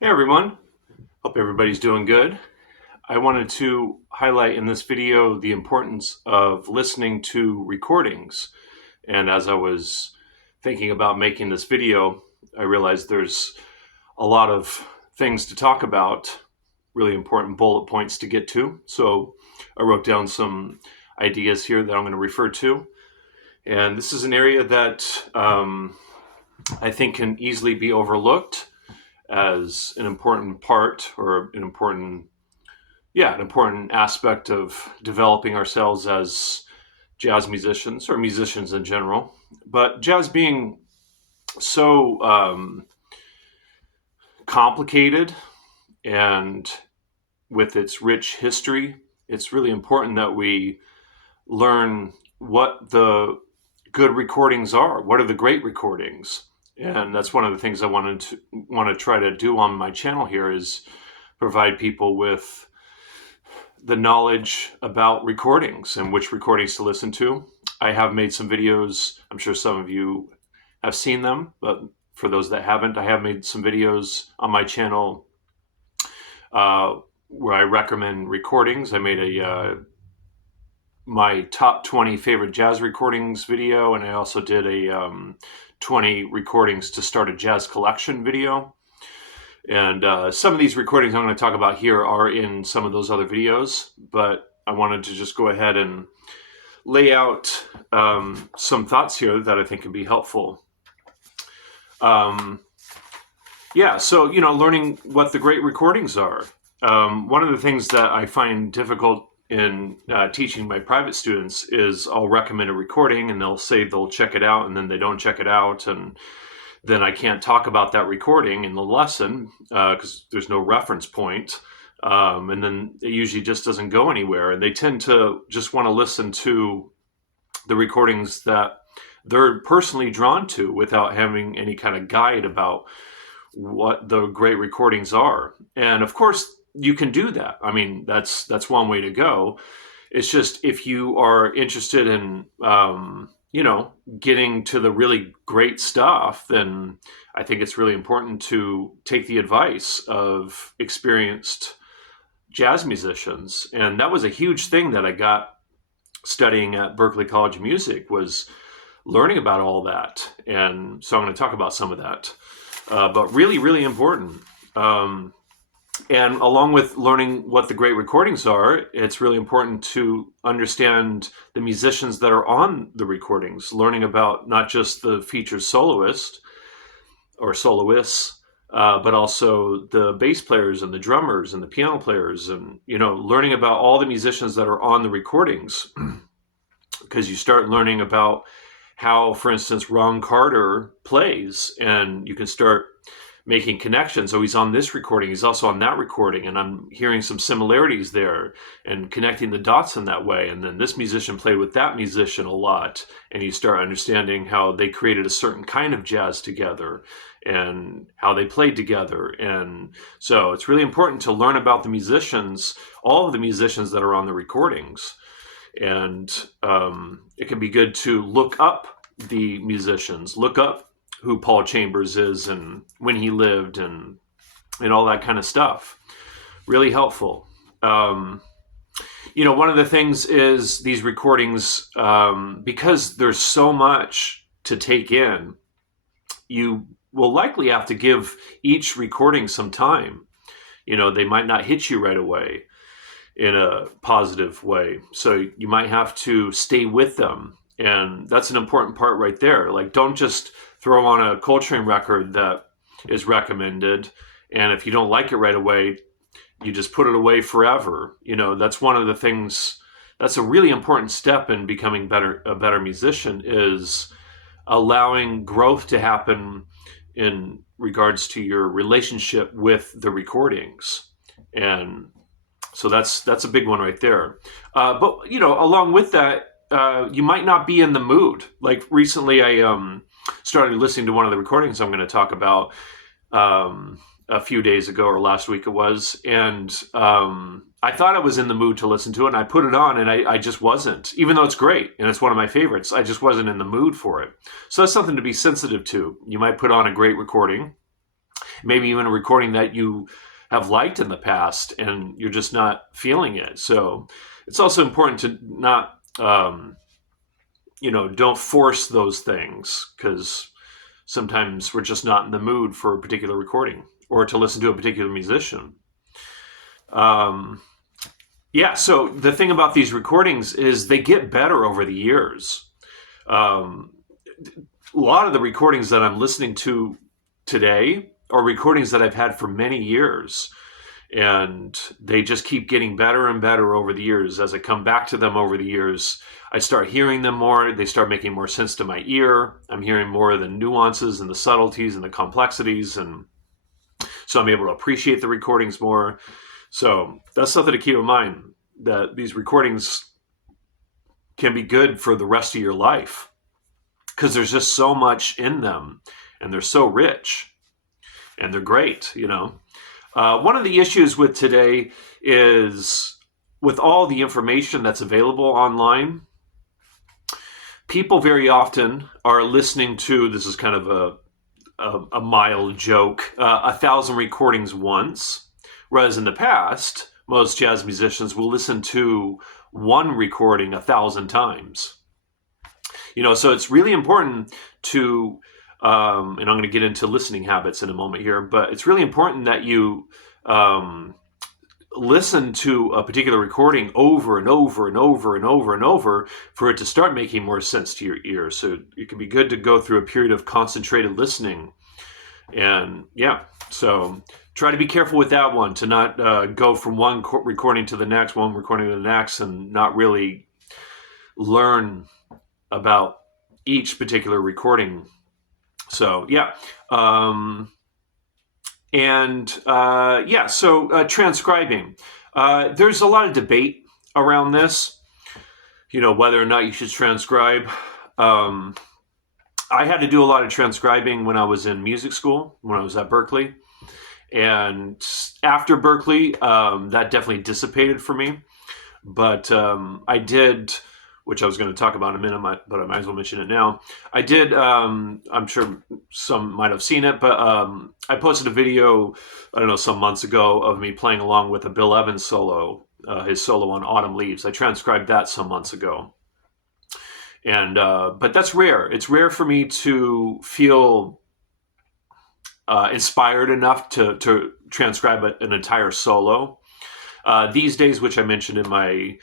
Hey everyone, hope everybody's doing good. I wanted to highlight in this video the importance of listening to recordings. And as I was thinking about making this video, I realized there's a lot of things to talk about, really important bullet points to get to. So I wrote down some ideas here that I'm going to refer to. And this is an area that I think can easily be overlooked as an important part or an important aspect of developing ourselves as jazz musicians or musicians in general. But jazz being so complicated and with its rich history, it's really important that we learn what the good recordings are. What are the great recordings? And that's one of the things I want to try to do on my channel here is provide people with the knowledge about recordings and which recordings to listen to. I have made some videos. I'm sure some of you have seen them, but for those that haven't, I have made some videos on my channel where I recommend recordings. I made a my top 20 favorite jazz recordings video, and I also did a 20 recordings to start a jazz collection video. And some of these recordings I'm going to talk about here are in some of those other videos, but I wanted to just go ahead and lay out some thoughts here that I think can be helpful. So, learning what the great recordings are. One of the things that I find difficult in teaching my private students is I'll recommend a recording and they'll say they'll check it out and then they don't check it out, and then I can't talk about that recording in the lesson because there's no reference point. And then it usually just doesn't go anywhere. And they tend to just want to listen to the recordings that they're personally drawn to without having any kind of guide about what the great recordings are. And of course, you can do that. I mean, that's one way to go. It's just if you are interested in getting to the really great stuff, then I think it's really important to take the advice of experienced jazz musicians. And that was a huge thing that I got studying at Berklee College of Music, was learning about all that. And so I'm going to talk about some of that. But really, really important. And along with learning what the great recordings are, it's really important to understand the musicians that are on the recordings, learning about not just the featured soloist or soloists, but also the bass players and the drummers and the piano players, and learning about all the musicians that are on the recordings, because you start learning about how, for instance, Ron Carter plays, and you can start making connections. So he's on this recording, he's also on that recording, and I'm hearing some similarities there and connecting the dots in that way. And then this musician played with that musician a lot, and you start understanding how they created a certain kind of jazz together and how they played together. And so it's really important to learn about the musicians, all of the musicians that are on the recordings. And it can be good to look up the musicians, look up who Paul Chambers is and when he lived and all that kind of stuff. Really helpful. One of the things is these recordings, because there's so much to take in, you will likely have to give each recording some time. They might not hit you right away in a positive way. So you might have to stay with them. And that's an important part right there. Like, don't just throw on a Coltrane record that is recommended, and if you don't like it right away, you just put it away forever. That's one of the things, that's a really important step in becoming a better musician, is allowing growth to happen in regards to your relationship with the recordings. And so that's a big one right there. But along with that, you might not be in the mood. Like recently, I started listening to one of the recordings I'm going to talk about a few days ago, or last week it was, and I thought I was in the mood to listen to it, and I put it on, and I just wasn't. Even though it's great and it's one of my favorites, I just wasn't in the mood for it. So that's something to be sensitive to. You might put on a great recording, maybe even a recording that you have liked in the past and you're just not feeling it. So it's also important to not, don't force those things, because sometimes we're just not in the mood for a particular recording or to listen to a particular musician. So the thing about these recordings is they get better over the years. A lot of the recordings that I'm listening to today are recordings that I've had for many years, and they just keep getting better and better over the years. As I come back to them over the years, I start hearing them more. They start making more sense to my ear. I'm hearing more of the nuances and the subtleties and the complexities, and so I'm able to appreciate the recordings more. So that's something to keep in mind, that these recordings can be good for the rest of your life, because there's just so much in them, and they're so rich, and they're great, One of the issues with today is, with all the information that's available online, people very often are listening to, this is kind of a mild joke, 1,000 recordings once, whereas in the past, most jazz musicians will listen to one recording 1,000 times. So it's really important to, and I'm going to get into listening habits in a moment here, but it's really important that you listen to a particular recording over and over and over and over and over for it to start making more sense to your ear. So it can be good to go through a period of concentrated listening. And so try to be careful with that one, to not go from one recording to the next, and not really learn about each particular recording. So, transcribing. There's a lot of debate around this, whether or not you should transcribe. I had to do a lot of transcribing when I was in music school, when I was at Berklee. And after Berklee, that definitely dissipated for me. But I did, which I was going to talk about in a minute, but I might as well mention it now. I did, I'm sure some might have seen it, but I posted a video, some months ago, of me playing along with a Bill Evans solo, his solo on Autumn Leaves. I transcribed that some months ago. And but that's rare. It's rare for me to feel inspired enough to transcribe an entire solo. These days, which I mentioned in my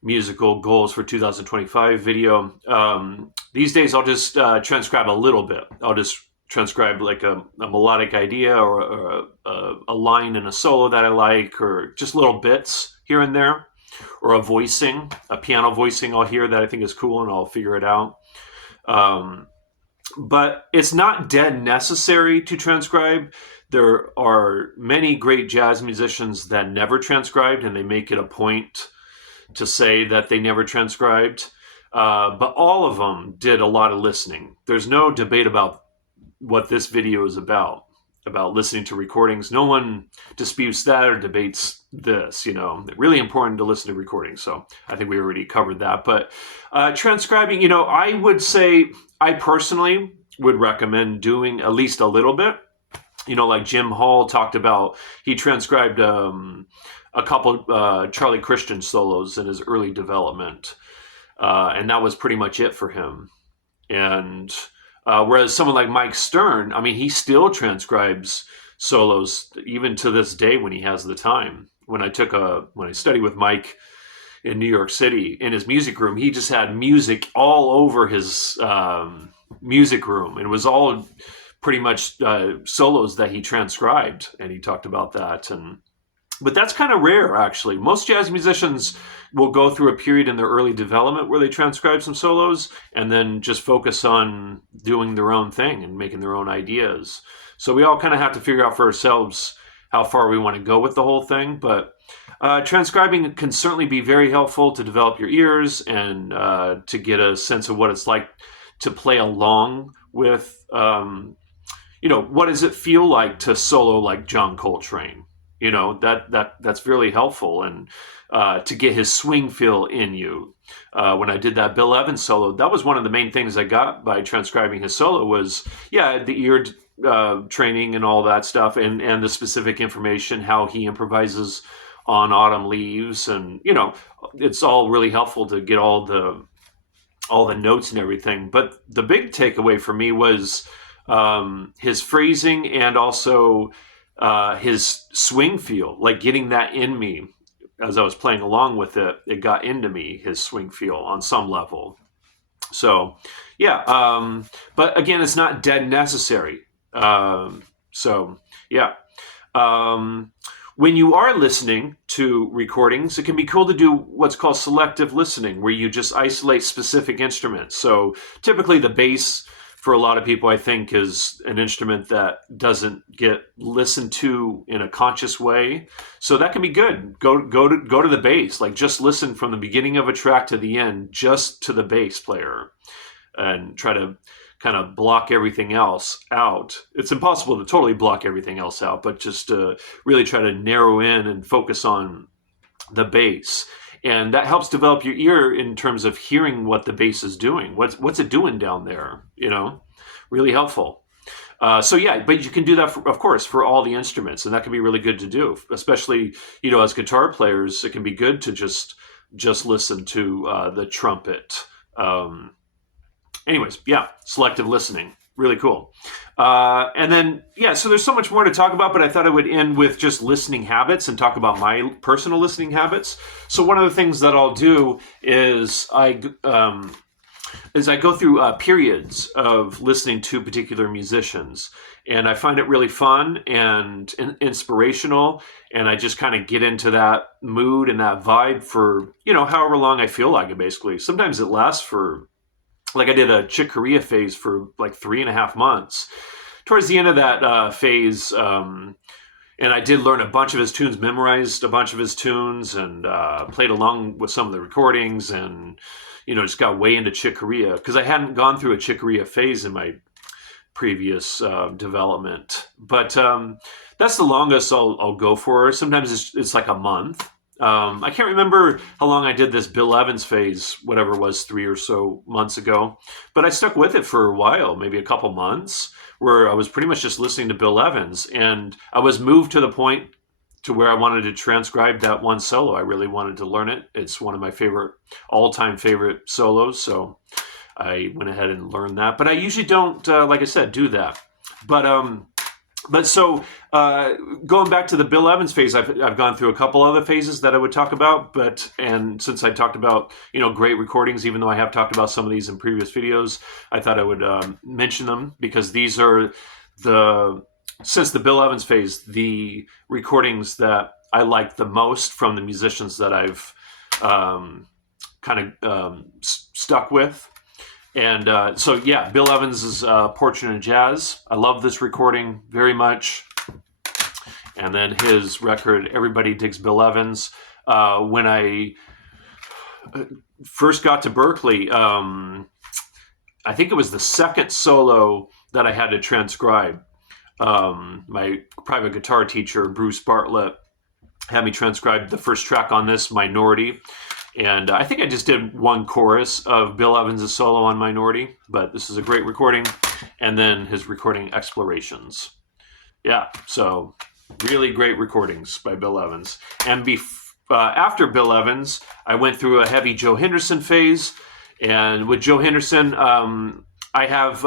musical goals for 2025 video, these days I'll just transcribe a little bit. I'll just transcribe like a melodic idea or a line in a solo that I like, or just little bits here and there, or a piano voicing I'll hear that I think is cool, and I'll figure it out. But it's not dead necessary to transcribe. There are many great jazz musicians that never transcribed, and they make it a point to say that they never transcribed. But all of them did a lot of listening. There's no debate about what this video is about listening to recordings. No one disputes that or debates this. Really important to listen to recordings. So I think we already covered that. But transcribing, I would say, I personally would recommend doing at least a little bit. Like Jim Hall talked about, he transcribed a couple Charlie Christian solos in his early development. And that was pretty much it for him. And whereas someone like Mike Stern, he still transcribes solos even to this day when he has the time. When I studied with Mike in New York City, in his music room, he just had music all over his music room. And it was all pretty much solos that he transcribed, and he talked about that. But that's kind of rare, actually. Most jazz musicians will go through a period in their early development where they transcribe some solos and then just focus on doing their own thing and making their own ideas. So we all kind of have to figure out for ourselves how far we want to go with the whole thing. But transcribing can certainly be very helpful to develop your ears and to get a sense of what it's like to play along with, what does it feel like to solo like John Coltrane? That's really helpful, and to get his swing feel in you. When I did that Bill Evans solo, that was one of the main things I got by transcribing his solo was, the ear training and all that stuff, and the specific information, how he improvises on Autumn Leaves, and it's all really helpful to get all the notes and everything. But the big takeaway for me was his phrasing, and also his swing feel, like getting that in me as I was playing along with it. It got into me, his swing feel on some level. So, yeah. But again, it's not dead necessary. So, yeah. When you are listening to recordings, it can be cool to do what's called selective listening, where you just isolate specific instruments. So typically the bass, for a lot of people, I think, is an instrument that doesn't get listened to in a conscious way. So that can be good. Go to the bass. Like, just listen from the beginning of a track to the end, just to the bass player, and try to kind of block everything else out. It's impossible to totally block everything else out, but just really try to narrow in and focus on the bass. And that helps develop your ear in terms of hearing what the bass is doing. What's it doing down there? Really helpful. So yeah, but you can do that, of course, for all the instruments, and that can be really good to do, especially, as guitar players. It can be good to just listen to the trumpet. Anyways, yeah, selective listening, really cool. And then, yeah, so there's so much more to talk about, but I thought I would end with just listening habits and talk about my personal listening habits. So one of the things that I'll do is I go through periods of listening to particular musicians, and I find it really fun and inspirational, and I just kind of get into that mood and that vibe for, however long I feel like it, basically. Sometimes it lasts for, like, I did a Chick Corea phase for like 3.5 months. Towards the end of that phase, and I did learn a bunch of his tunes, memorized a bunch of his tunes, and played along with some of the recordings, and just got way into Chick Corea, because I hadn't gone through a Chick Corea phase in my previous development. But that's the longest I'll go for. Sometimes it's like a month. I can't remember how long I did this Bill Evans phase, whatever it was, 3 or so months ago, but I stuck with it for a while, maybe a couple months, where I was pretty much just listening to Bill Evans, and I was moved to the point to where I wanted to transcribe that one solo. I really wanted to learn it. It's one of my all-time favorite solos, so I went ahead and learned that. But I usually don't, like I said, do that. But so going back to the Bill Evans phase, I've gone through a couple other phases that I would talk about. And since I talked about great recordings, even though I have talked about some of these in previous videos, I thought I would mention them, because these are since the Bill Evans phase, the recordings that I like the most from the musicians that I've stuck with. And so, yeah, Bill Evans' Portrait in Jazz. I love this recording very much. And then his record, Everybody Digs Bill Evans. When I first got to Berklee, I think it was the second solo that I had to transcribe. My private guitar teacher, Bruce Bartlett, had me transcribe the first track on this, Minority. And I think I just did one chorus of Bill Evans' solo on Minority, but this is a great recording. And then his recording, Explorations. Yeah, so really great recordings by Bill Evans. And after Bill Evans, I went through a heavy Joe Henderson phase. And with Joe Henderson, I have,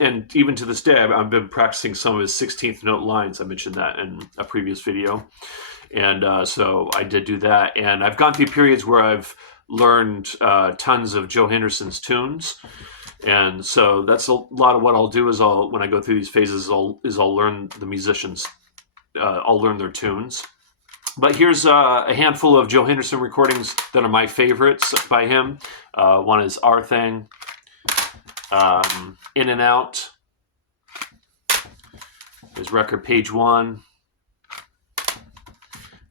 and even to this day, I've been practicing some of his 16th note lines. I mentioned that in a previous video. And so I did do that. And I've gone through periods where I've learned tons of Joe Henderson's tunes. And so that's a lot of what I'll do is when I go through these phases, I'll learn the musicians. I'll learn their tunes. But here's a handful of Joe Henderson recordings that are my favorites by him. One is Our Thing, In and Out, his record Page One,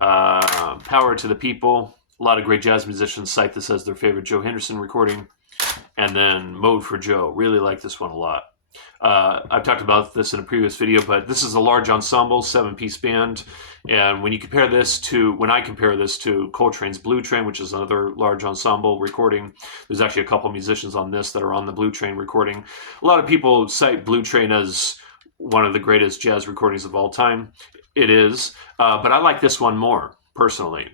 Power to the People. A lot of great jazz musicians cite this as their favorite Joe Henderson recording. And then Mode for Joe. Really like this one a lot. I've talked about this in a previous video, but this is a large ensemble, 7-piece band. And when I compare this to Coltrane's Blue Train, which is another large ensemble recording, there's actually a couple musicians on this that are on the Blue Train recording. A lot of people cite Blue Train as one of the greatest jazz recordings of all time. It is, but I like this one more personally.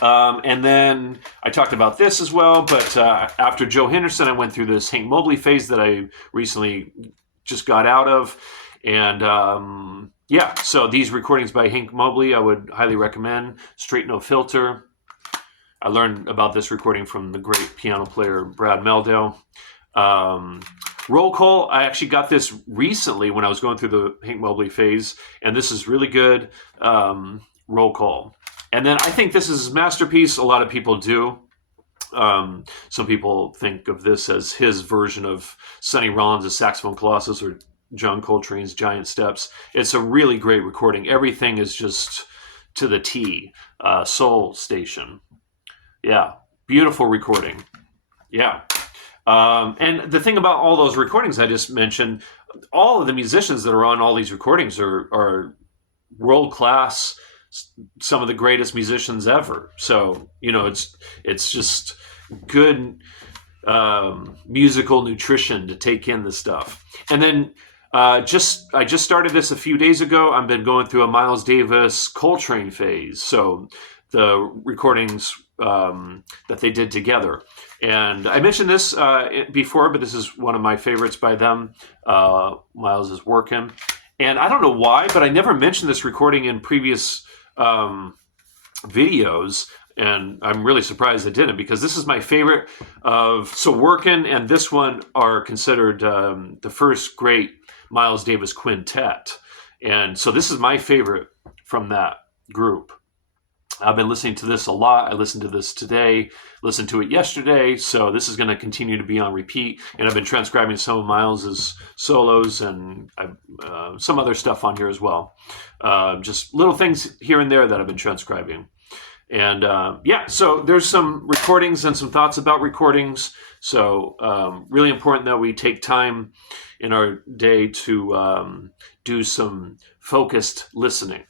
And then I talked about this as well, but after Joe Henderson, I went through this Hank Mobley phase that I recently just got out of. And yeah, so these recordings by Hank Mobley, I would highly recommend. Straight No Filter. I learned about this recording from the great piano player Brad Mehldau. Roll Call, I actually got this recently when I was going through the Hank Mobley phase, and this is really good. Roll Call. And then I think this is his masterpiece. A lot of people do. Some people think of this as his version of Sonny Rollins' Saxophone Colossus or John Coltrane's Giant Steps. It's a really great recording. Everything is just to the T. Soul Station. Yeah, beautiful recording. Yeah. And the thing about all those recordings I just mentioned, all of the musicians that are on all these recordings are world-class, some of the greatest musicians ever. So, it's just good musical nutrition to take in the stuff. And then I just started this a few days ago. I've been going through a Miles Davis Coltrane phase. So the recordings that they did together. And I mentioned this before, but this is one of my favorites by them. Miles is working. And I don't know why, but I never mentioned this recording in previous videos. And I'm really surprised I didn't, because this is my favorite of... So Workin' and this one are considered the first great Miles Davis quintet. And so this is my favorite from that group. I've been listening to this a lot. I listened to this today, listened to it yesterday. So this is going to continue to be on repeat. And I've been transcribing some of Miles's solos and some other stuff on here as well. Just little things here and there that I've been transcribing. And yeah, so there's some recordings and some thoughts about recordings. So really important that we take time in our day to do some focused listening.